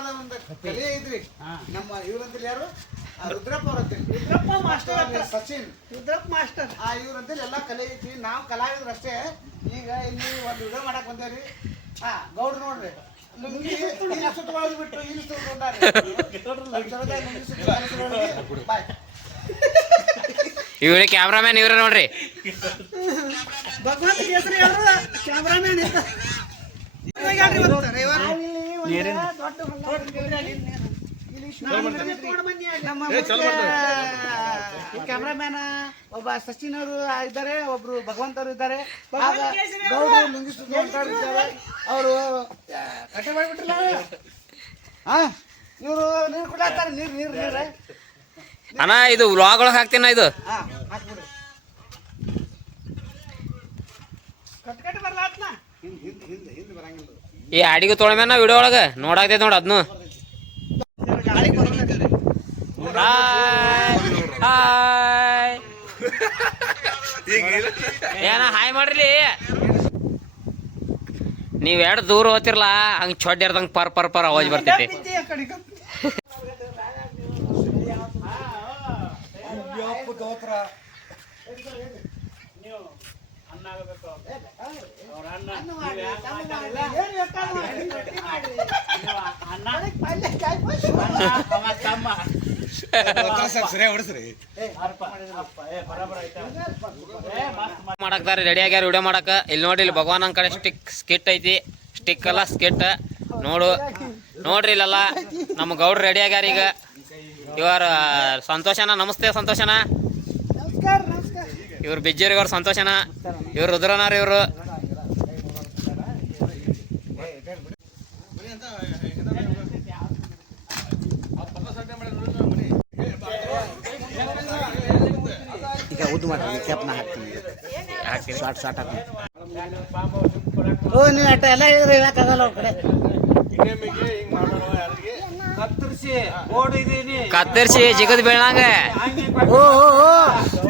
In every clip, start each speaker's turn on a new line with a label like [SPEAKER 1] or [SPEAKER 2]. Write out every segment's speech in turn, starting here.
[SPEAKER 1] ವಿಶಿಷ್ಟವಾದ ಒಂದು ಕಲೆ ಇದ್ರಿ. ನಮ್ಮ ಇವ್ರಂತೇಳಿ ಯಾರು? ಆ ರುದ್ರಪ್ಪ ಅವ್ರಂತೇಳಿ
[SPEAKER 2] ರುದ್ರಪ್ಪ ಮಾಸ್ಟರ್
[SPEAKER 1] ಸಚಿನ್.
[SPEAKER 2] ರುದ್ರಪ್ಪ ಮಾಸ್ಟರ್.
[SPEAKER 1] ಆ ಇವ್ರಂತೇಳಿ ಎಲ್ಲ ಕಲೆ ಐತಿ ನಾವು ಕಲಾವಿದ್ರು ಅಷ್ಟೇ. ಈಗ ಇಲ್ಲಿ ಒಂದು ವಿಡಿಯೋ ಮಾಡಕ್ ಬಂದೇವ್ರಿ. ಹಾ ಗೌಡ್ ನೋಡ್ರಿ. ಲುಂಗಿ ಇಲ್ಲಿ ಸುತ್ತಕೊಳ್ಳೋದು ಬಿಟ್ಟು ಇಲ್ಲಿ ಸುತ್ತಕೊಂಡಾರೆ. ಬಾಯ್.
[SPEAKER 3] ಇವ್ರಿ ಕ್ಯಾಮ್ರಾಮ್ಯಾನ್ ಇವ್ರ ನೋಡ್ರಿ.
[SPEAKER 2] ಭಗವಂತ ಹೆಸರು ಯಾರು ಕ್ಯಾಮ್ರಾಮನ್ ಇದ್ದ ನಮ್ಮ
[SPEAKER 1] ಕ್ಯಾಮ್ರಾಮ್ಯಾನ್ ಒಬ್ಬ ಸಚಿನ್ ಅವರು ಇದ್ದಾರೆ ಒಬ್ರು ಭಗವಂತ ಅವರು ಇದ್ದಾರೆ.
[SPEAKER 2] ಅವರು.
[SPEAKER 1] ಕಟ್ಟೆ ಮಾಡಿಬಿಟ್ರಲ್ಲ ಹಾ ಇವರು ನೀರು ಕುಡಿಯತ್ತಾರೆ ನೀರು ನೀರು ನೀರು.
[SPEAKER 3] ಅಣ್ಣ ಇದು ವ್ಲಾಗ್ ಒಳಗೆ ಹಾಕ್ತೀನ ಇದು
[SPEAKER 2] ಕಟ್ ಕಟ್ ಬರ್ಲಾತ್ನ.
[SPEAKER 1] ಹಿಂದೆ ಹಿಂದೆ ಹಿಂದೆ ಹಿಂದೆ ಬರಂಗಿಲ್ಲ
[SPEAKER 3] ಈ ಅಡಿಗೆ ತೊಳಮ್ಯಾನ ವಿಡಿಯೋ ಒಳಗೆ. ನೋಡಾಕ್ತೈತೆ ನೋಡ ಅದನ್ನು ಹಾಯ್. ಏನ ಹಾಯ್ ಮಾಡ್ರಿ? ನೀವ್ ಎರಡು ದೂರ ಹೋತಿರ್ಲ ಹಂಗ್ ಚೊಡ್ಡ ಇರ್ದಂಗ ಪರ್ ಪರ್ ಪರ್ ಅವಾಜ್ ಬರ್ತೈತಿ
[SPEAKER 2] ಬಿದ್ದಿ ಆ ಕಡೆ ಕಟ್. ಏನ್ ಬೇಕಾದ್ರೂ ಮಾಡಿ, ರೊಟ್ಟಿ ಮಾಡ್ರಿ. ಅದಕ್ಕೆ ಪಲ್ಯ ಕಾಯಿ
[SPEAKER 3] ಮಾಡಕ್ತಾರ ರೆಡಿ ಆಗ್ಯಾರ ವಿಡಿಯೋ ಮಾಡಕ. ಇಲ್ಲಿ ನೋಡಿ ಇಲ್ಲಿ ಭಗವಾನ್ ಕಡೆ ಸ್ಟಿಕ್ ಸ್ಕಿಟ್ ಐತಿ. ಸ್ಟಿಕ್ ಅಲ್ಲ ಸ್ಕಿಟ್ ನೋಡು. ನೋಡ್ರಿ, ಇಲ್ಲೆಲ್ಲ ನಮ್ಮ ಗೌಡ್ರು ರೆಡಿ ಆಗ್ಯಾರ ಈಗ. ಇವರ ಸಂತೋಷನ, ನಮಸ್ತೆ ಸಂತೋಷನ. ಇವ್ರು ಬಿಜ್ಜೇರಿಗವ್ರ ಸಂತೋಷನ ಇವ್ರು ರುದ್ರನಾರ ಇವ್ರು.
[SPEAKER 1] ಈಗ ಉದ್ದು ಮಾಡ್ರಿ ಕ್ಯಾಪ್ನ ಹಾಕ್ತೀನಿ.
[SPEAKER 3] ಹಾಕ್ತೀನಿ
[SPEAKER 1] ಶಾರ್ಟ್ ಶಾರ್ಟ್ ಹಾಕ್ತೀನಿ. ಓ ನೀವು ಅಟ್ಟ ಎಲ್ಲ ಹೇಳಿದ್ರೆ ಹೇಳಕ್ಕಾಗಲ್ಲ ಅವ್ರ ಕಡೆ.
[SPEAKER 3] ಕತ್ತರಿಸಿ ಜಿಗದ್ ಬೀಳಂಗ.
[SPEAKER 1] ಓ ಓ.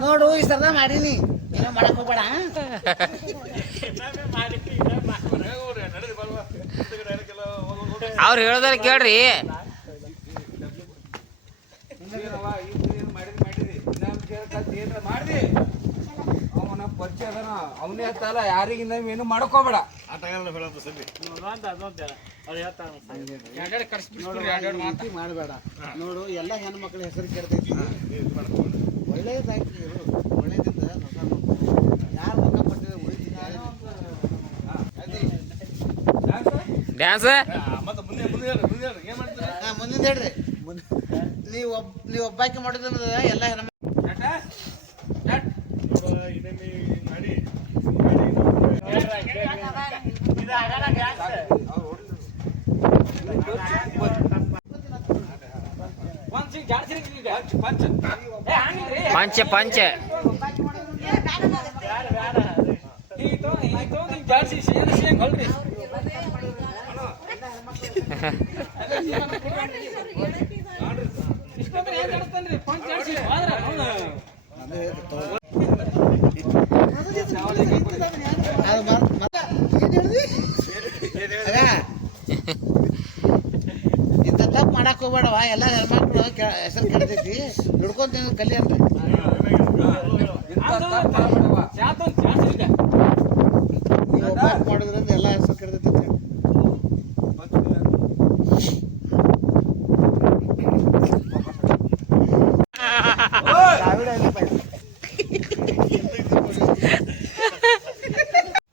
[SPEAKER 1] ನೋಡು ಈ ಸರ್ದ ಮಾಡೀನಿ. ಏನೋ ಮಾಡಕ್ ಹೋಗ್ಬೇಡ
[SPEAKER 3] ಅವ್ರು ಹೇಳೋದ್ರ ಕೇಳ್ರಿ.
[SPEAKER 4] ಅವನ ಪರಿಚಯ ಅದನ. ಅವನೇ ಅಲ್ಲ ಯಾರಿಗಿಂದ ಏನು ಮಾಡಕೋಬೇಡ
[SPEAKER 1] ಮಾಡಬೇಡ. ನೋಡು ಎಲ್ಲ ಹೆಣ್ಮಕ್ಳ ಹೆಸರು ಕೇಳ್ತೈತಿ ಒಳ್ಳೇದಾಯ್ತು ಒಳ್ಳೇದಿಂದ ಯಾರು ಮುಖ ಪಟ್ಟಿದ್ರೆ ಉಳಿದಿದ್ದಾರೆ
[SPEAKER 3] ಡ್ಯಾನ್ಸ್?
[SPEAKER 5] ಆ, ಮತ್ತೆ ಮುಂದೆ ಮುಂದೆ ಹೇಳ್ರಿ ಮುಂದೆ ಹೇಳ್ರಿ ಏನ್ ಮಾಡ್ತೀರಾ?
[SPEAKER 1] ಹಾ ಮುಂದಿನ ಹೇಳ್ರಿ. ನೀವು ಒಬ್ಬ ನೀವು ಒಬ್ಬಾಕಿ ಮಾಡಿದ್ರೆ ಎಲ್ಲ ಹೆಣ್ಮ
[SPEAKER 3] ಪಂಚ ಪಂಚ
[SPEAKER 1] ಅದು ಮರ್- ಮತ್ತ ಏನ್ ಹೇಳ್ದಿ? ಅದ, ಇಂಥ ತಪ್ಪು ಮಾಡಕ್ ಹೋಗ್ಬೇಡವ ಎಲ್ಲ ಹೆಣ್ಮಕ್ಳು ಹೆಸರು ಕೆಡ್ತೈತಿ ದುಡ್ಕೊಂತ ಕಲಿ ಅಂದ್ರೆ. ಮಾಡೋದ್ರಿಂದ ಎಲ್ಲ ಹೆಸರು ಕೆಡ್ತೈತಿ ಅಂತ ಹೇಳಿ. ದ್ರಾವಿಡ ಎಲ್ಲ ಬೈ-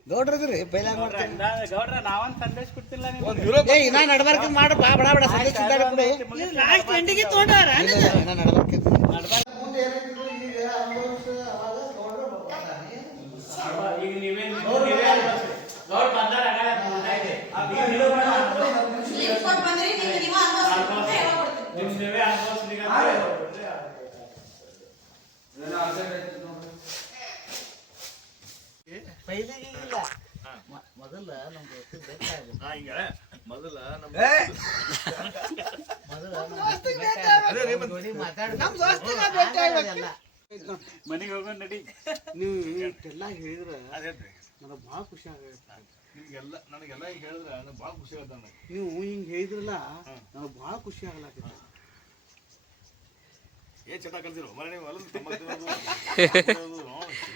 [SPEAKER 1] ಗೌಡ್ರದ್ರಿ ಬೈಲ ಮಾಡ್ತೀನಿ
[SPEAKER 5] ಸಂದೇಶ ಕೊಡ್ತಿಲ್ಲ
[SPEAKER 1] ಏ ಇನ್ನ ನಡ್ಬಾರ್ಕ ಮಾಡು ಬಾ ಬಡ ಬಡ. ಸಂದೇಶ ಚಿಂತಾಡ
[SPEAKER 2] ಲಾಸ್ಟ್ ಎಂಡಿಗೆ ತೊಗೊಂಡಾರ
[SPEAKER 1] ಇನ್ನ ನಡ್ಬಾರ್ಕ
[SPEAKER 5] ಹಿಂಗ ಮೊದಲ ನಮ್ಮ.
[SPEAKER 2] ಮನೆಗೆ ಹೋಗೋ ನಡಿ.
[SPEAKER 1] ನೀವು ಇಷ್ಟೆಲ್ಲ ಹೇಳಿದ್ರ ನನಗೆ ಭಾಳ ಖುಷಿ ಆಗೈತೆ
[SPEAKER 5] ನಿಮ್ಗೆಲ್ಲ ನನಗೆಲ್ಲ ಈಗ ಹೇಳಿದ್ರೆ ನನಗೆ ಭಾಳ ಖುಷಿ ಆಗುತ್ತೆ ನನಗೆ.
[SPEAKER 1] ನೀವು ಹಿಂಗೆ ಹೇಳಿದ್ರಲ್ಲ ನನಗೆ ಭಾಳ ಖುಷಿ ಆಗಲ್ಲ
[SPEAKER 5] ಏ ಚಟ ಕಲ್ತಿರೋ ಮನೆ ನೀವು ಹೊಲದ ತಮ್ಮ ತಿನ್ನೋದು
[SPEAKER 2] ನಾವು ಆಯ್ತಾರ್ದಿನ ಹಾಕೈತಿ
[SPEAKER 5] ಹೇಳಿದಿಲ್ಲ ನೀನು ನನಗೆ ಭಾಳ ಖುಷಿ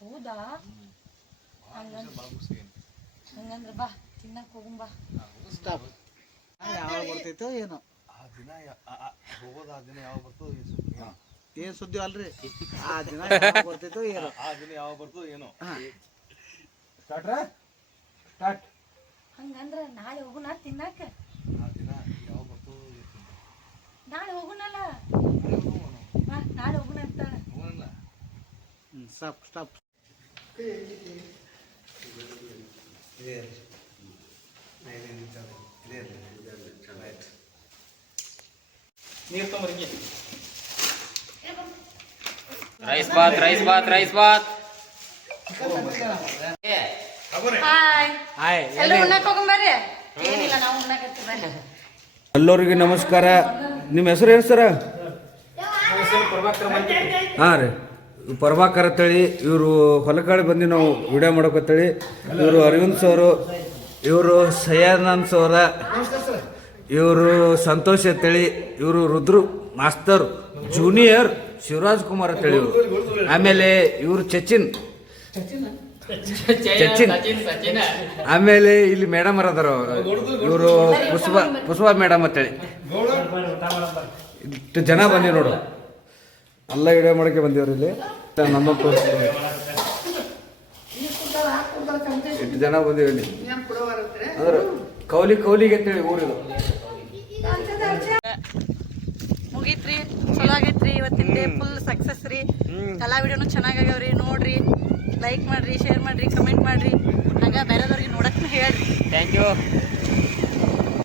[SPEAKER 6] ಹೌದಾ
[SPEAKER 5] ಭಾಳ ಖುಷಿ
[SPEAKER 6] ಹಂಗಂದ್ರೆ ಬಾ ತಿನ್ನಕ್ ಹೋಗುಂಬಾ
[SPEAKER 1] ಸ್ಟಾಪ್ ಯಾವಾಗ ಬರ್ತೈತೋ ಏನೋ.
[SPEAKER 5] ಆ ದಿನ ಹೋಗೋದ ಆ- ದಿನ ಯಾವಾಗ ಬರ್ತೋ.
[SPEAKER 1] ಏನ್ ಸುದ್ದಿ ಅಲ್ರಿ? ಆ ದಿನ ಯಾವಾಗ ಬರ್ತೈತೋ ಏನೋ.
[SPEAKER 5] ಆ ದಿನ ಯಾವಾಗ ಬರ್ತೋ ಏನೋ.
[SPEAKER 4] ಸ್ಟಾರ್ಟ್ರ? ಸ್ಟಾರ್ಟ್.
[SPEAKER 6] ಹಂಗಂದ್ರ ನಾಳೆ ಹೋಗುಣ ತಿನ್ನಾಕ?
[SPEAKER 5] ಆ ದಿನ ಯಾವಾಗ ಬರ್ತೋ
[SPEAKER 6] ನಾಳೆ ಹೋಗುಣಲ್ಲ
[SPEAKER 5] ಹೋಗೋಣ, ಹೋಗೋಣ.
[SPEAKER 6] ಬಾ ನಾಳೆ ಹೋಗುಣ ಅಂತ
[SPEAKER 5] ಹೋಗೋಣ.
[SPEAKER 3] Stop stop. Bath rice bath
[SPEAKER 6] hi
[SPEAKER 4] hi
[SPEAKER 6] ಎಲ್ಲ ಬಾತ್ ರೈಸ್ ಬಾತ್ ರೈಸ್ ಬಾತ್. ಬರ್ರಿ.
[SPEAKER 4] ಎಲ್ಲರಿಗೆ ನಮಸ್ಕಾರ. ನಿಮ್ಮ ಹೆಸರು ಏನು ಸರ? ಹಾಂ ರೀ. ಪ್ರಭಾಕರ್ ಅಂತೇಳಿ. ಇವರು ಹೊಲಕಾಡು ಬಂದು ನಾವು ವಿಡಿಯೋ ಮಾಡೋಕತ್ತೇಳಿ ಇವರು ಅರವಿಂದ್ ಸರು ಇವರು ಸಯಾನಂದ್ ಸೌರ ಇವರು ಸಂತೋಷ್ ಅಂತೇಳಿ. ಇವರು ರುದ್ರು ಮಾಸ್ತರ್ ಜೂನಿಯರ್ ಶಿವರಾಜ್ ಕುಮಾರ್ ಅಂತ ಹೇಳಿ ಆಮೇಲೆ ಇವರು ಚಚಿನ್. ಚಚಿನ್ ಆಮೇಲೆ ಇಲ್ಲಿ ಮೇಡಮ್ ಅದಾರ ಇವರು ಪುಷ್ಪ ಪುಷ್ಪ ಮೇಡಮ್ ಅಂತೇಳಿ ಇಷ್ಟು ಜನ ಬಂದಿ ನೋಡು. ಅಲ್ಲ ಇಡೋ ಮಾಡಕ್ಕೆ ಬಂದಿವ್ರು ಇಲ್ಲಿ. ನಮ್ಮ ಇಷ್ಟು ಜನ ಬಂದೀವಿ ಇಲ್ಲಿ. ಅಂದ್ರೆ ಕೌಲಿ ಕೌಲಿಗೆ ಅಂತೇಳಿ ಊರಿದು.
[SPEAKER 6] ಮುಗೀತ್ರಿ ಚಲೋ ಆಗೈತ್ರಿ ಇವತ್ತಿನ ಡೇ ಫುಲ್ ಸಕ್ಸಸ್ ರೀ. ಎಲ್ಲಾ ವಿಡಿಯೋನು ಚೆನ್ನಾಗಾಗ್ಯಾವ್ರಿ ನೋಡ್ರಿ ಲೈಕ್ ಮಾಡ್ರಿ ಶೇರ್ ಮಾಡ್ರಿ ಕಮೆಂಟ್ ಮಾಡ್ರಿ. ಹಂಗ ಬೇರೆದವ್ರಿಗೆ ನೋಡಕ್ ಹೇಳ್ರಿ.
[SPEAKER 3] Thank you